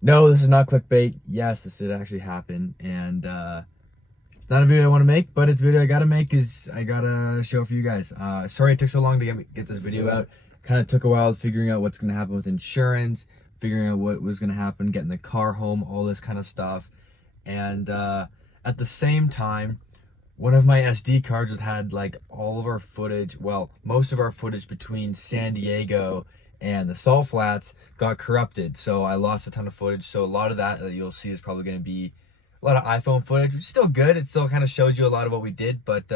No, this is not clickbait. Yes, this did actually happen, and it's not a video I want to make, but it's a video I gotta make because I gotta show it for you guys. Sorry it took so long to get this video out. Kind of took a while figuring out what's gonna happen with insurance, figuring out what was gonna happen, getting the car home, all this kind of stuff. And at the same time, one of my SD cards had like all of our footage, well, most of our footage between San Diego and the Salt Flats got corrupted. So I lost a ton of footage. So a lot of that you'll see is probably going to be a lot of iPhone footage, which is still good. It still kind of shows you a lot of what we did, but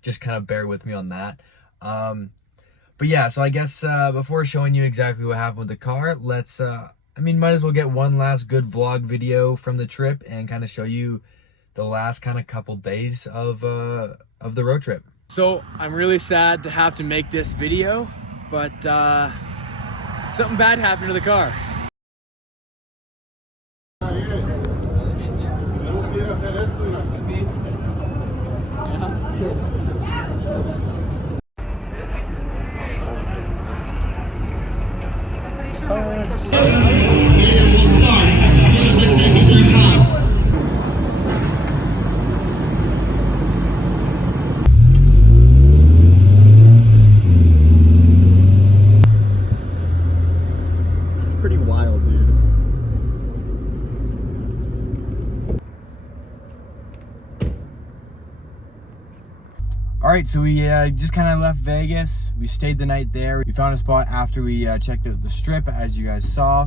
just kind of bear with me on that. But yeah, so I guess before showing you exactly what happened with the car, let's, might as well get one last good vlog video from the trip and kind of show you the last kind of couple days of the road trip. So I'm really sad to have to make this video, but something bad happened to the car. All right, so we just kind of left Vegas. We stayed the night there. We found a spot after we checked out the strip, as you guys saw,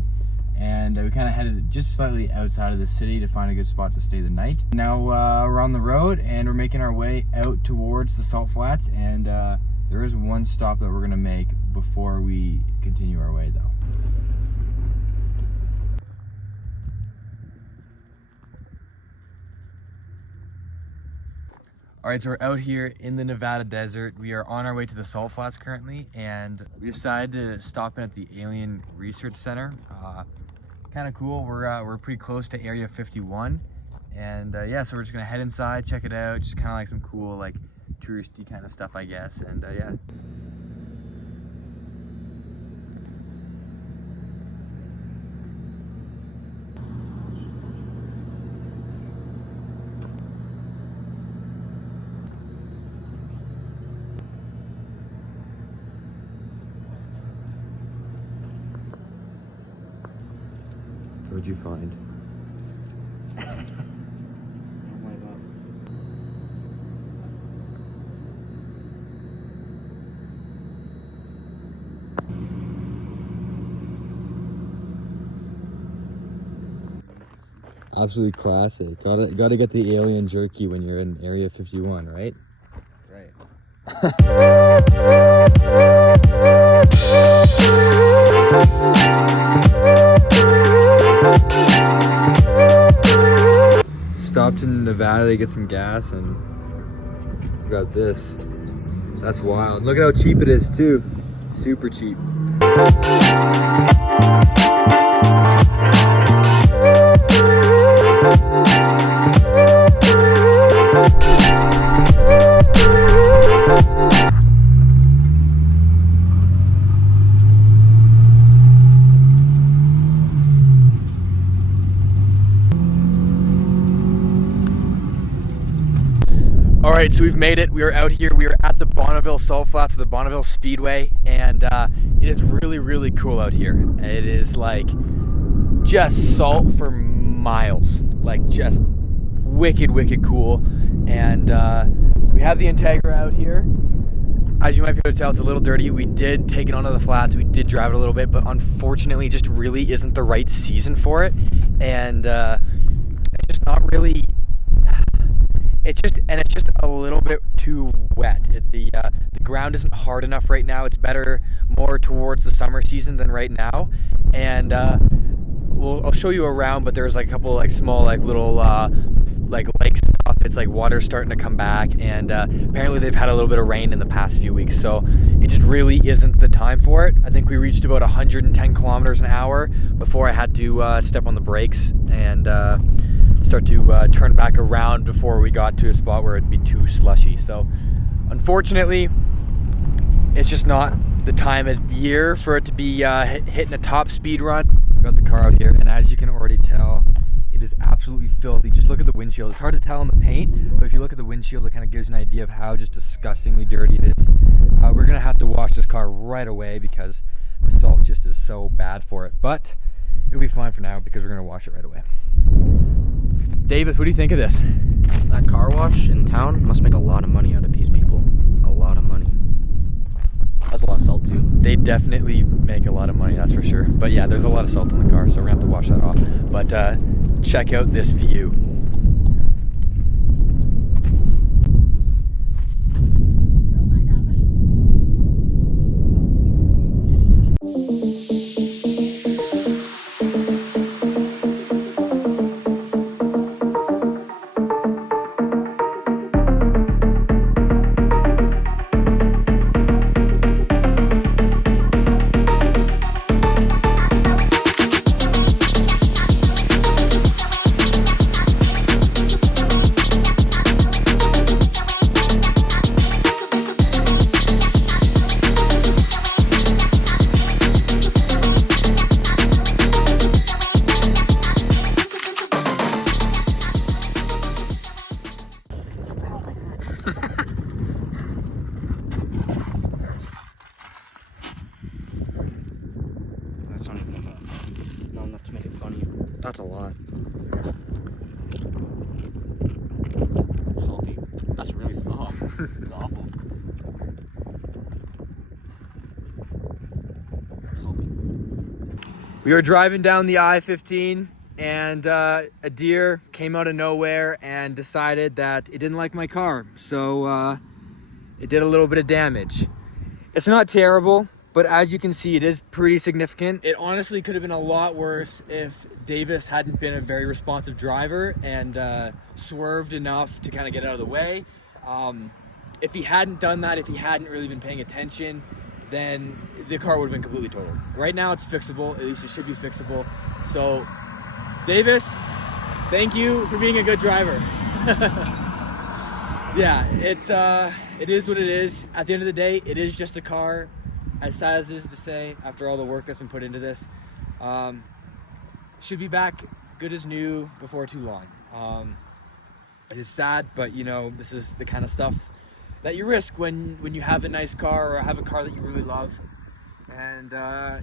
and we kind of headed just slightly outside of the city to find a good spot to stay the night. Now we're on the road and we're making our way out towards the Salt Flats, and there is one stop that we're gonna make before we continue our way though. All right, so we're out here in the Nevada desert. We are on our way to the Salt Flats currently, and we decided to stop in at the Alien Research Center. Kind of cool. We're pretty close to Area 51, and yeah, so we're just gonna head inside, check it out, just kind of like some cool, like touristy kind of stuff, I guess. And yeah. What'd you find? Absolutely classic. Gotta get the alien jerky when you're in Area 51, right? Right. Stopped in Nevada to get some gas and got this. That's wild. Look at how cheap it is too. Super cheap. All right, so we've made it. We are out here. We are at the Bonneville Salt Flats, the Bonneville Speedway, and it is really, really cool out here. It is like just salt for miles, like just wicked, wicked cool. And we have the INTEGRA out here. As you might be able to tell, it's a little dirty. We did take it onto the flats. We did drive it a little bit, but unfortunately, it just really isn't the right season for it. And it's just not really. It's just a little bit too wet. The ground isn't hard enough right now. It's better more towards the summer season than right now. And I'll show you around, but there's like a couple like small like little like lake stuff. It's like water starting to come back, and apparently they've had a little bit of rain in the past few weeks, so it just really isn't the time for it. I think we reached about 110 kilometers an hour before I had to step on the brakes and start to turn back around before we got to a spot where it'd be too slushy. So unfortunately, it's just not the time of year for it to be hitting a top speed run. Got the car out here, and as you can already tell, it is absolutely filthy. Just look at the windshield. It's hard to tell in the paint, but if you look at the windshield, it kind of gives you an idea of how just disgustingly dirty it is. We're gonna have to wash this car right away because the salt just is so bad for it, but it'll be fine for now because we're gonna wash it right away. Davis, what do you think of this? That car wash in town must make a lot of money out of these people. A lot of money. That's a lot of salt too. They definitely make a lot of money, that's for sure. But yeah, there's a lot of salt in the car, so we're gonna have to wash that off. But check out this view. That's not even not enough to make it funny. That's a lot. Salty. That's really oh, it's awful. Salty. We were driving down the I-15 and a deer came out of nowhere and decided that it didn't like my car. So it did a little bit of damage. It's not terrible, but as you can see, it is pretty significant. It honestly could have been a lot worse if Davis hadn't been a very responsive driver and swerved enough to kind of get out of the way. If he hadn't done that, if he hadn't really been paying attention, then the car would have been completely totaled. Right now it's fixable, at least it should be fixable. So Davis, thank you for being a good driver. Yeah, it is what it is. At the end of the day, it is just a car. As sad as it is to say, after all the work that's been put into this, should be back good as new before too long. It is sad, but you know, this is the kind of stuff that you risk when you have a nice car or have a car that you really love. And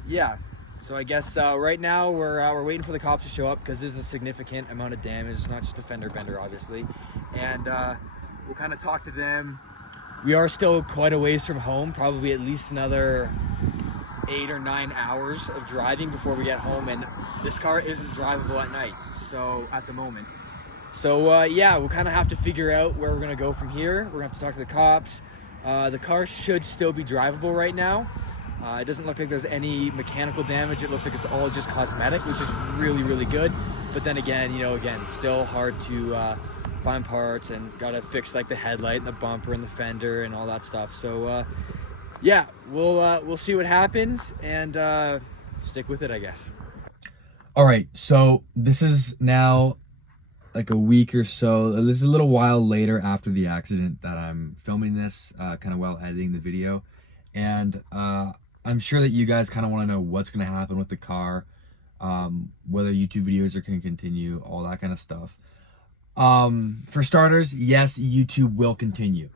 yeah, so I guess right now we're waiting for the cops to show up because this is a significant amount of damage. It's not just a fender bender, obviously. And we'll kind of talk to them. We are still quite a ways from home, probably at least another 8 or 9 hours of driving before we get home, and this car isn't drivable at night, so at the moment. So yeah, we'll kind of have to figure out where we're gonna go from here. We're gonna have to talk to the cops. The car should still be drivable right now. It doesn't look like there's any mechanical damage. It looks like it's all just cosmetic, which is really, really good. But then again, you know, still hard to find parts, and gotta fix like the headlight and the bumper and the fender and all that stuff. So yeah, we'll see what happens and stick with it, I guess. All right, so this is now like a week or so. This is a little while later after the accident that I'm filming this, kind of while editing the video, and I'm sure that you guys kind of want to know what's going to happen with the car, whether YouTube videos are going to continue, all that kind of stuff. For starters, yes, YouTube will continue.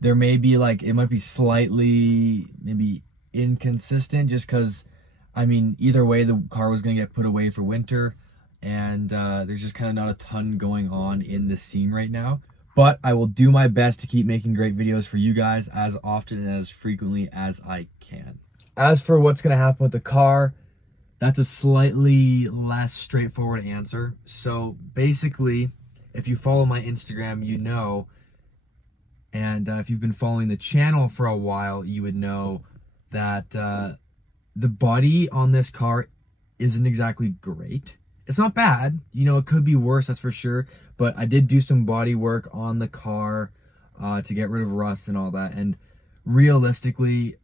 There may be like, it might be slightly maybe inconsistent just because, I mean, either way the car was going to get put away for winter, and there's just kind of not a ton going on in the scene right now. But I will do my best to keep making great videos for you guys as often and as frequently as I can. As for what's going to happen with the car, that's a slightly less straightforward answer. So basically, if you follow my Instagram, you know, and if you've been following the channel for a while, you would know that the body on this car isn't exactly great. It's not bad, you know, it could be worse, that's for sure, but I did do some body work on the car to get rid of rust and all that, and realistically,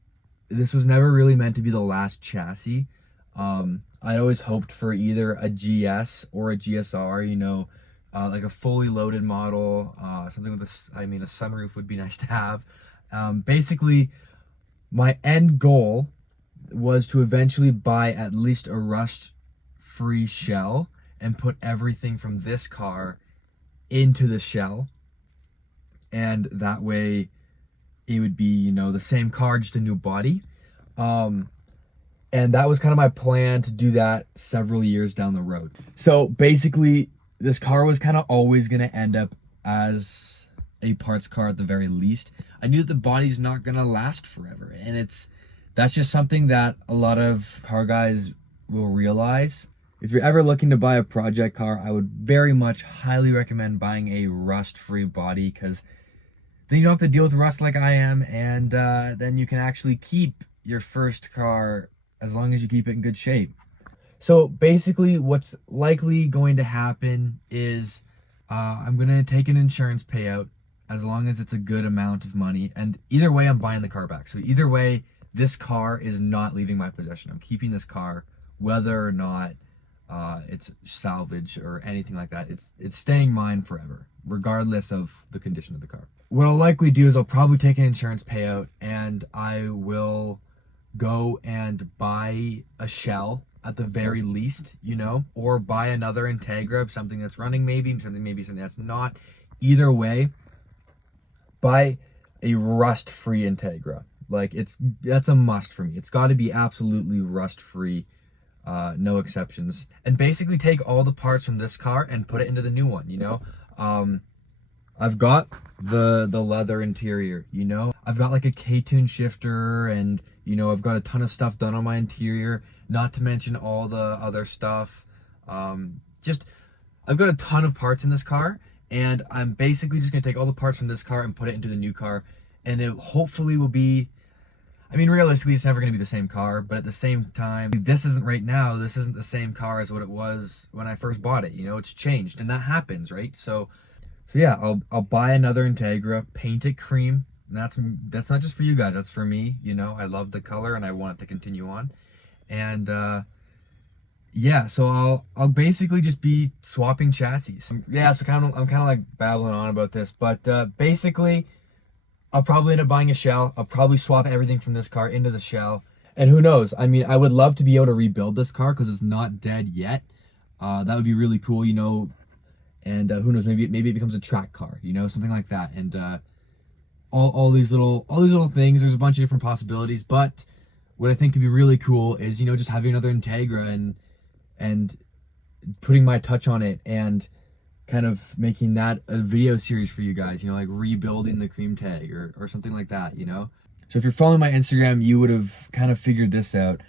this was never really meant to be the last chassis. I always hoped for either a GS or a GSR, you know, like a fully loaded model, something with a sunroof would be nice to have. Basically, my end goal was to eventually buy at least a rust-free shell and put everything from this car into the shell. And that way it would be, you know, the same car, just a new body. And that was kind of my plan to do that several years down the road. So basically, this car was kind of always going to end up as a parts car at the very least. I knew that the body's not going to last forever. And that's just something that a lot of car guys will realize. If you're ever looking to buy a project car, I would very much highly recommend buying a rust-free body, because then you don't have to deal with rust like I am, and then you can actually keep your first car as long as you keep it in good shape. So basically what's likely going to happen is I'm going to take an insurance payout as long as it's a good amount of money. And either way, I'm buying the car back. So either way, this car is not leaving my possession. I'm keeping this car, whether or not it's salvage or anything like that. It's staying mine forever, regardless of the condition of the car. What I'll likely do is I'll probably take an insurance payout, and I will go and buy a shell at the very least, you know, or buy another Integra, something that's running, maybe something that's not. Either way, buy a rust-free Integra. Like, that's a must for me. It's got to be absolutely rust-free, no exceptions. And basically take all the parts from this car and put it into the new one, you know. I've got the leather interior, you know. I've got like a K-tune shifter, and you know, I've got a ton of stuff done on my interior, not to mention all the other stuff. I've got a ton of parts in this car, and I'm basically just gonna take all the parts from this car and put it into the new car, and it hopefully will be, I mean, realistically, it's never gonna be the same car, but at the same time, this isn't the same car as what it was when I first bought it, you know. It's changed, and that happens, right? So yeah, I'll buy another Integra, paint it cream. And that's not just for you guys, that's for me, you know. I love the color and I want it to continue on. And yeah, so I'll basically just be swapping chassis. Yeah, so I'm kind of like babbling on about this, but basically I'll probably end up buying a shell. I'll probably swap everything from this car into the shell. And who knows? I mean, I would love to be able to rebuild this car because it's not dead yet. That would be really cool, you know. And who knows, maybe it becomes a track car, you know, something like that. And all these little things, there's a bunch of different possibilities. But what I think could be really cool is, you know, just having another Integra and putting my touch on it and kind of making that a video series for you guys, you know, like rebuilding the cream tag or something like that, you know. So if you're following my Instagram, you would have kind of figured this out.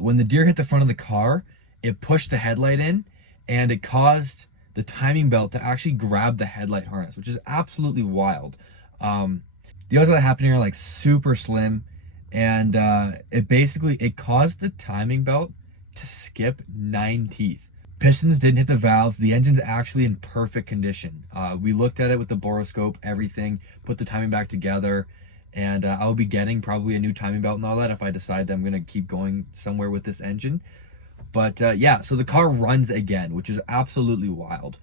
When the deer hit the front of the car, it pushed the headlight in, and it caused the timing belt to actually grab the headlight harness, which is absolutely wild. The odds of that happening are like super slim, and it caused the timing belt to skip 9 teeth. Pistons didn't hit the valves. The engine's actually in perfect condition. We looked at it with the boroscope, everything, put the timing back together, and I'll be getting probably a new timing belt and all that if I decide that I'm gonna keep going somewhere with this engine. But yeah, so the car runs again, which is absolutely wild.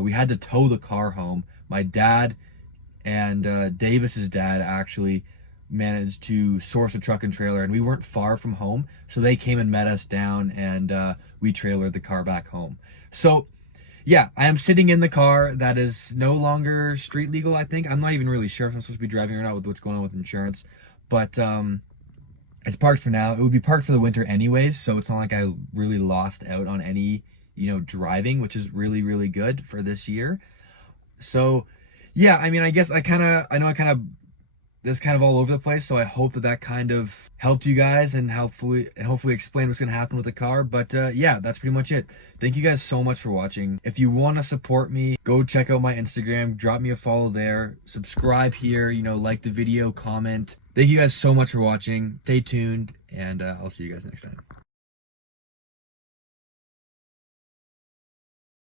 We had to tow the car home. My dad and Davis's dad actually managed to source a truck and trailer, and we weren't far from home, so they came and met us down, and we trailered the car back home. So yeah, I am sitting in the car that is no longer street legal, I think. I'm not even really sure if I'm supposed to be driving or not with what's going on with insurance, but it's parked for now. It would be parked for the winter anyways, so it's not like I really lost out on any, you know, driving, which is really, really good for this year. So yeah, I mean, I guess that's kind of all over the place, so I hope that kind of helped you guys and hopefully explain what's going to happen with the car. But yeah, that's pretty much it. Thank you guys so much for watching. If you want to support me, go check out my Instagram, drop me a follow there, subscribe here, you know, like the video, comment. Thank you guys so much for watching. Stay tuned, and I'll see you guys next time.